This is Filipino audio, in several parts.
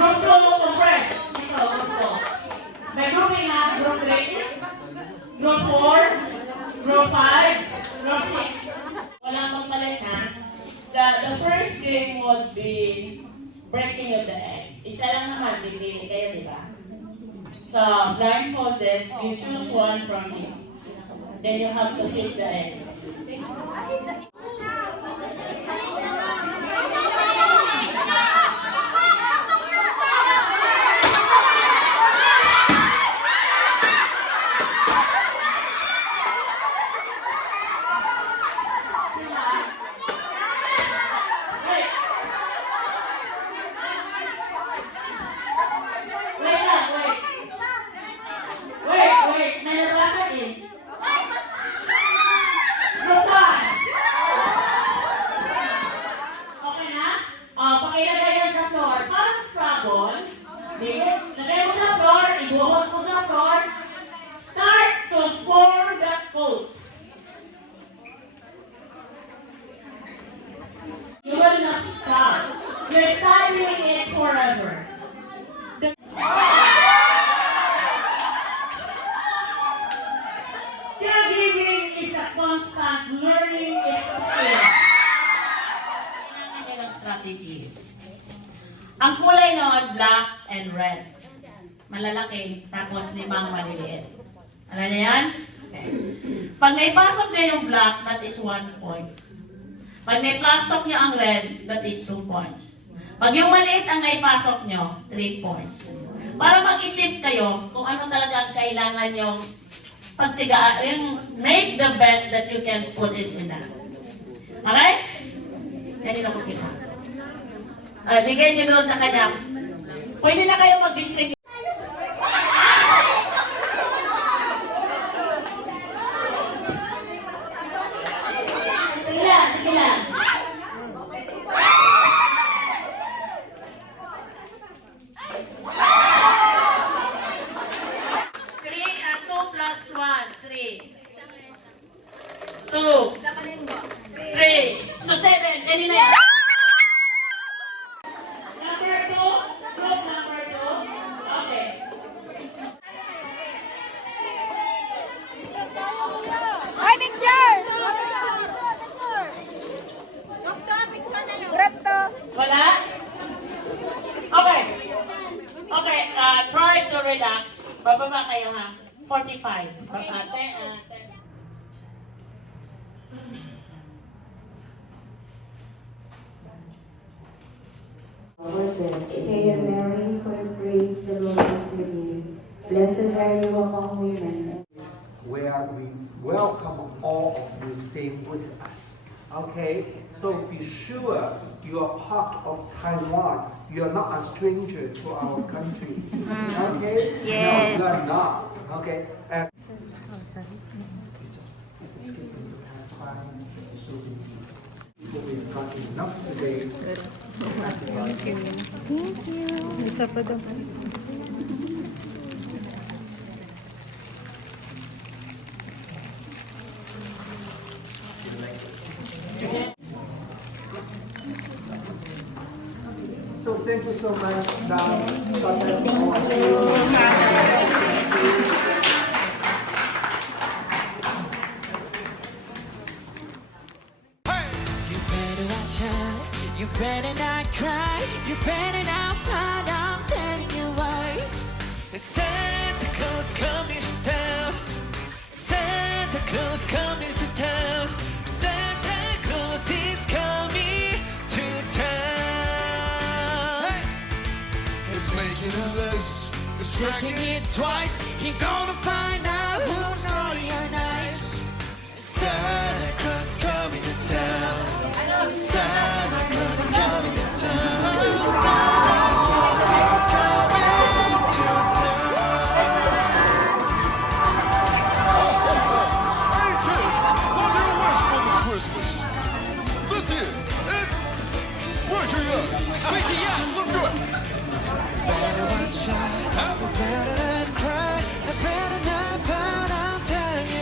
Group 2, compress. Ito, group 2. May grouping ha, group 3, group 4, group 5, group 6. Walang magpalit ha. The first game would be breaking of the egg. Isa lang naman, pipili kayo, di ba? So, blindfolded, you choose one from here. Then you have to hit the egg. Lagay mo sa floor, ibuhos mo sa floor, start to form the coat. You will not stop. You're studying it forever. Caregiving is a constant learning experience. Kailangan niya ng strategy. Ang kulay noon, black and red. Malalaki, tapos limang maliliit. Alam niyo yan? Okay. Pag naipasok niya yung black, that is 1 point. Pag naipasok niya ang red, that is 2 points. Pag yung maliit ang naipasok niyo, 3 points. Para mag-isip kayo kung ano talaga ang kailangan yung pagtigaan, yung make the best that you can put it in that. Okay? Hindi na ko kita. Bigay niyo doon sa kanya. Pwede na kayo mag-distribute. Sige lang, sige lang. Three, 2 plus 1, 3. 2, 3. So 7. Kanina yan. Wala? Okay. Okay, try to relax. Bababa kayo ha. 45. Babate. Hail Mary, full of grace, the Lord is with you. Blessed are you among women. Where we welcome all of you stay with us. Okay, so be sure you are part of Taiwan. You are not a stranger to our country. Okay? Yes. No, you are not. Okay. And you just give them your time so we've got enough today. Thank you. Isa pa daw. So thank you so much. Now, You better watch out. You better not cry. You better not pout. I'm telling you why. Santa Claus coming to town. Santa Claus coming to town. Santa Claus is coming to town. He's making a list, he's Checking it twice. He's gonna find out who's naughty or nice. Santa Claus coming to town. Santa Claus coming to town. Santa Claus is coming to town. Hey kids, what do you wish for this Christmas? This year, it's Breaking Ice. Breaking Ice. Let's do it. Better watch out. You better not cry. I better not pout. I'm telling you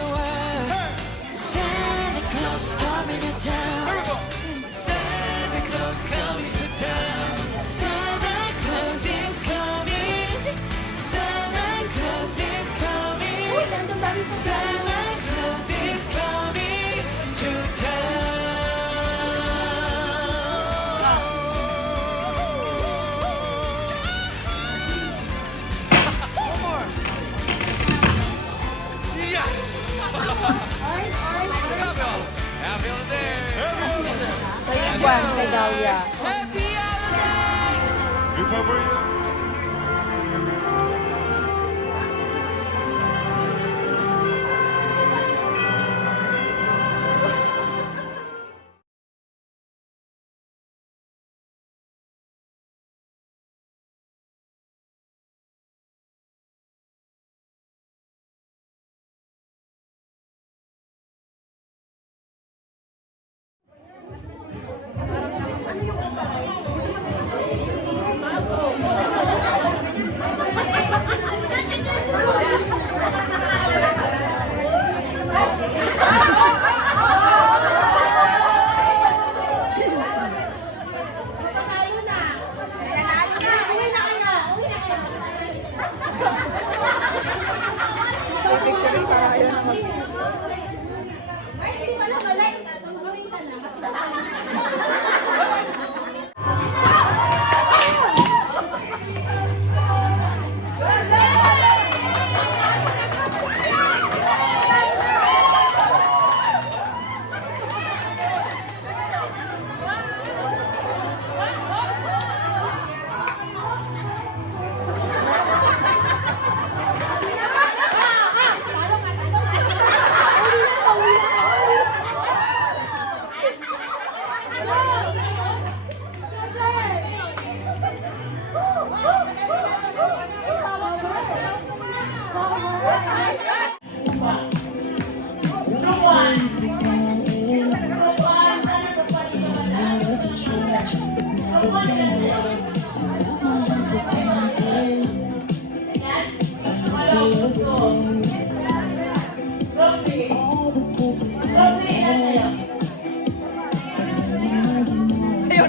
yeah. Happy holidays! If I were you, Picture para ayaw na mag...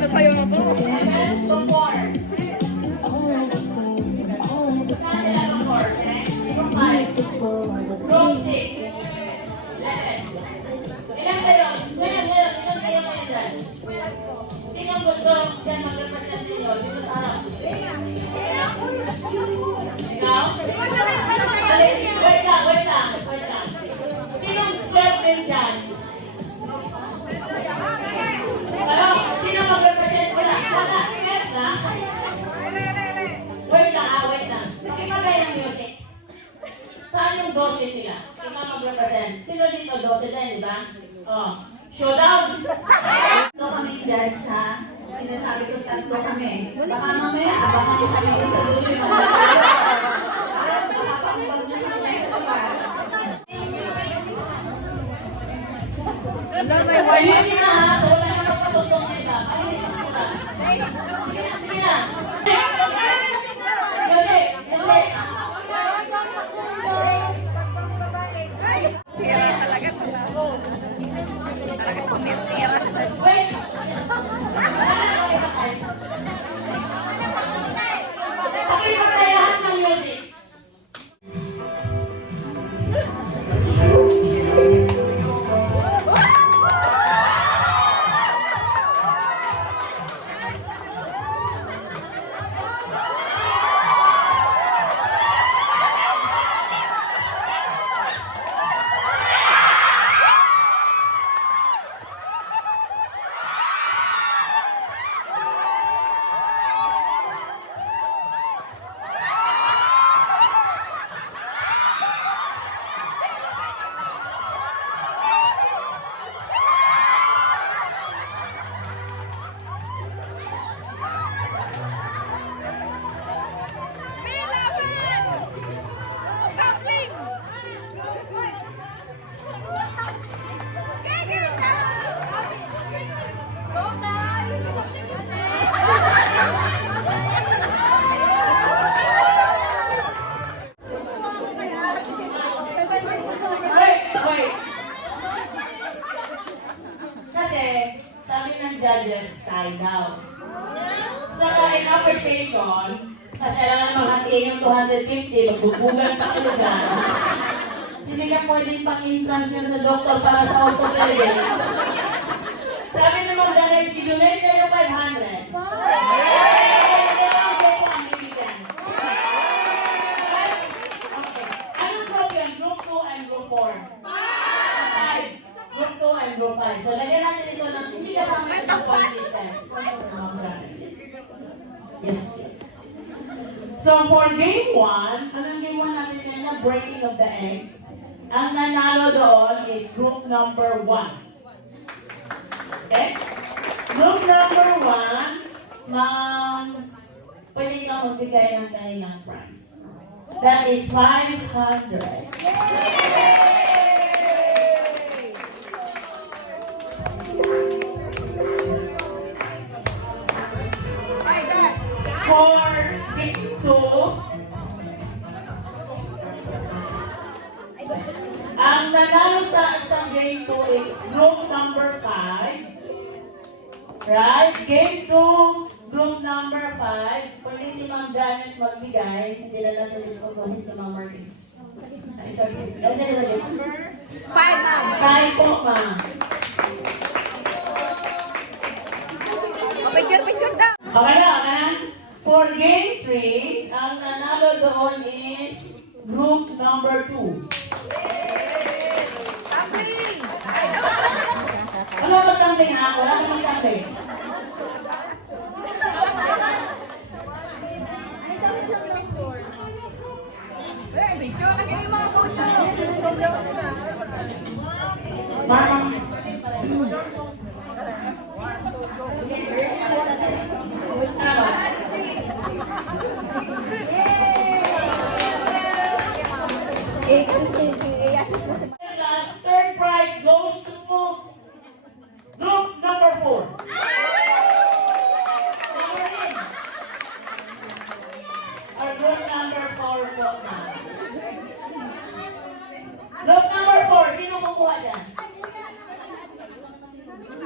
Sayo na to. Sinong gusto dyan mag-represent ninyo dito sa harap? Ikaw? Wait lang. Sinong 12 din dyan? Ano? Sino mag-represent? Wala. Wait lang. Nakipagay ng music. Saan yung 12 sila? Sino mag-represent? Sino dito? 12 din, di ba? Oh. Showdown! Ito kami judge ha. Sinasabi ko tatlo kami. Baka mamaya abangan nyo kami sa dulo ng Ayusin na ha! So wala na kapatutong nila. Ayusin na sila. Sige na. Tira talaga pala. Talaga tumitira. Wait! Pakipagay lahat ng music. Wait. Kasi, sabi ng judges, tie down. So, in appreciation, kasi alam naman hatiin yung 250, magbubugan pa kayo dyan. Hindi ka pwedeng pang-entrance yun sa doktor para sa orthopedic. Sabi naman dahil, i-donate kayo 500. Anong group yan? Group 2 and Group 4? 5. Group 2 and Group 5. So, lagyan natin ito ng hindi kasama yung support system. Yes. So for game 1, anong game 1 natin yan na breaking of the egg? Ang nanalo doon is group number 1. Okay? Group number 1, pwede ka magbigay ng kanilang prize. That is 500. For game 2, ang nanalo sa isang game 2 is group number 5. Right? Game 2, group number 5. Pwede si Ma'am Janet magbigay. Hindi na lang sa diskutuhin si Ma'am Martin. Ay, sorry. Kasi nila game. 5, ma'am. 5 po, Ma'am. O, picture daw. Okay na, okay na? For game 3, ang nanalo doon is group number 2. Tumbling. Wala magtambling ha? Wala magtambling. Picture. Lagi yung mga photo. Ma'am. Last third prize goes to group number 4. Or group number 4 po na. Group number 4, sino kukuha dyan?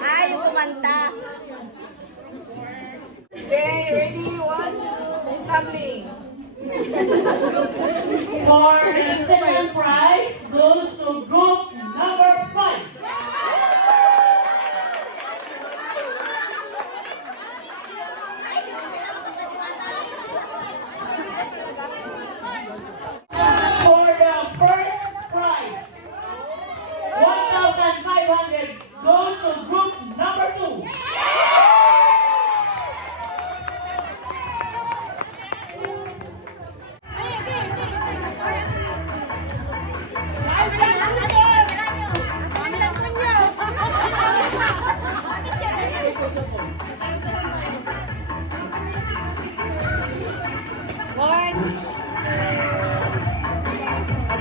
Ay, yung kumanta. Okay, ready? 1, 2, tumbling. For the second prize goes to group number 5. For the first prize, 1,500 goes to group number 2.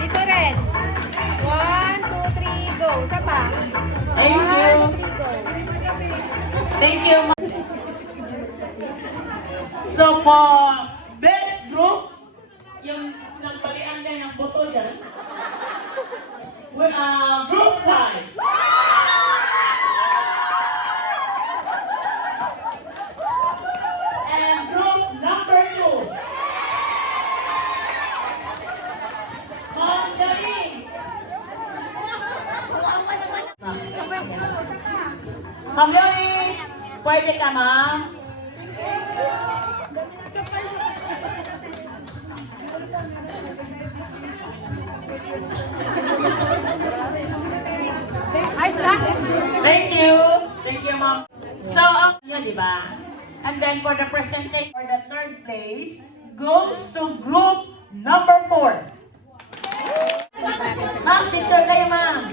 Dito rin. 1, 2, 3, go. Isa pa. Thank you. 1, 2, 3, go. Thank you. So, po, best group, yung nagbalian din ng boto dyan, group 5. And group number 2. Ma'am Janine. Ma'am Janine, pwede ka, ma'am? Thank you. Thank you, ma'am. So, yun, di ba? And then for the presentation, for the third place, goes to group number 4. Ma'am, picture kayo, ma'am.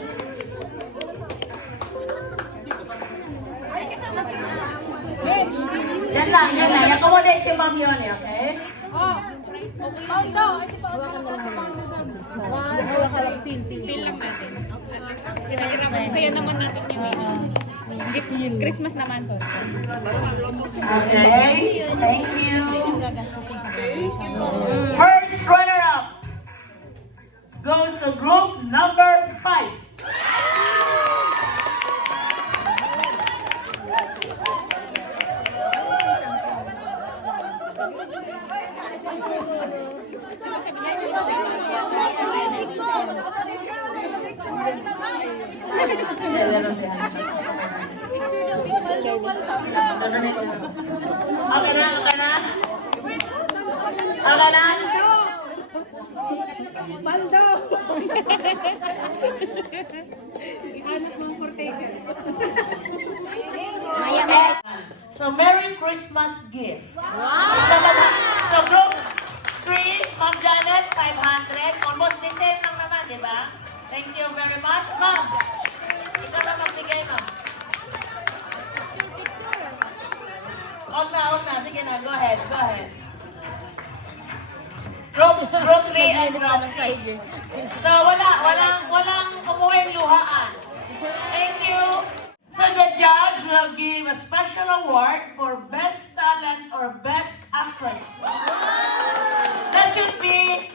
Yan lang, yan lang. Accommodate si ma'am yun, okay? Saya naman natin yun. Christmas naman, sorry. Okay, thank you. First runner-up goes to group number 5. Okay na, okay na? Okay na? Paldo! Anak mong portaker. So, Merry Christmas gift. So, group 3, Ma'am Janet, 500. Almost the same lang naman, di ba? Thank you very much. Ma'am, ikaw na magbigay, ma'am. Huwag na. Sige na, go ahead. Group 3 and group 6. So, walang kumuha yung luhaan. Thank you. So, the judge will give a special award for Best Talent or Best Actress. That should be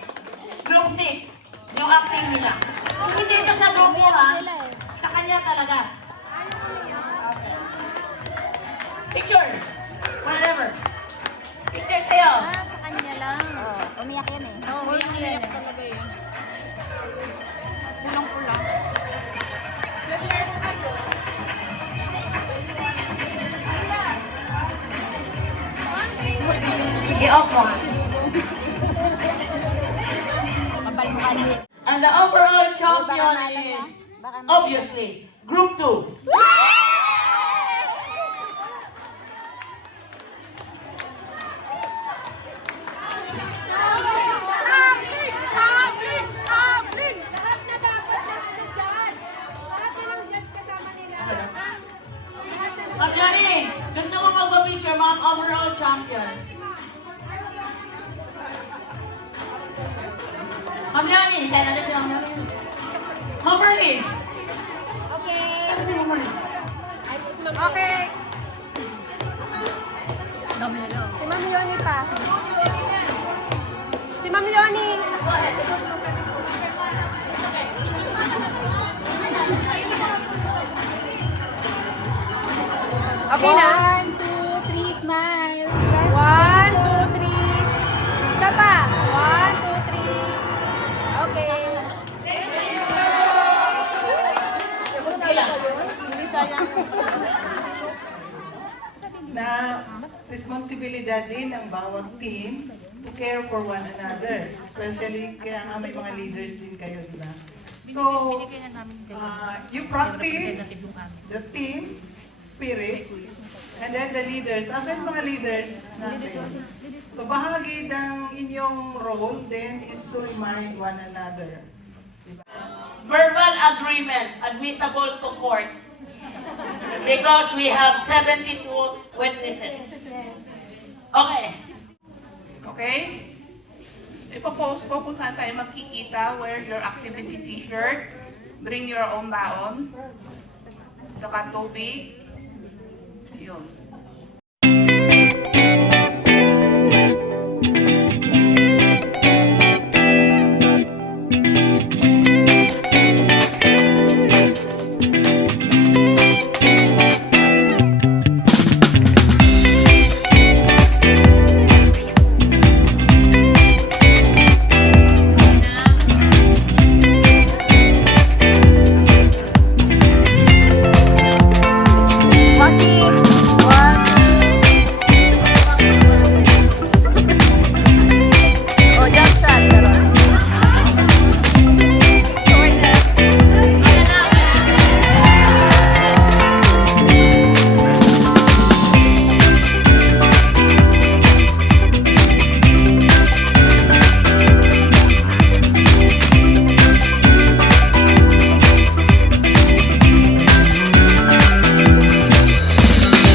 group 6, yung acting nila. Kung hindi ito sa grupo ha, sa kanya talaga. Okay. Picture. Whatever. Picture kayo. Sa kanya lang. Umiyak yan eh. Oo, umiyak talaga yun. Pulang-pulang. Sige, off mo. Mabalmukan din. And the overall champion is, obviously, Group 2. Ma'am Yani, gusto mo magpa-picture, ma'am, overall champion. Ma'am Yani, kaya natin si Ma'am Yani. Ma'am Merlin. Okay. Saan si Ma'am Merlin? Okay. Si Ma'am Leonie pa. Si Ma'am Leonie. Okay na? 1, 2, 3, smile. 1, 2, 3. Isa pa. 1, 2, 3. Okay. Ilan? Hindi sayang. Na responsibilidad din ng bawat team to care for one another. Especially kaya nga may mga leaders din kayo, di ba? So, you practice the team spirit and then the leaders. Asan mga leaders natin? So, bahagi ng inyong role then is to remind one another. Verbal agreement admissible to court because we have 72 witnesses. Okay. Okay? Ipopose ko kung saan tayo magkikita. Wear your activity t-shirt. Bring your own baon. Saka tubig. Yun.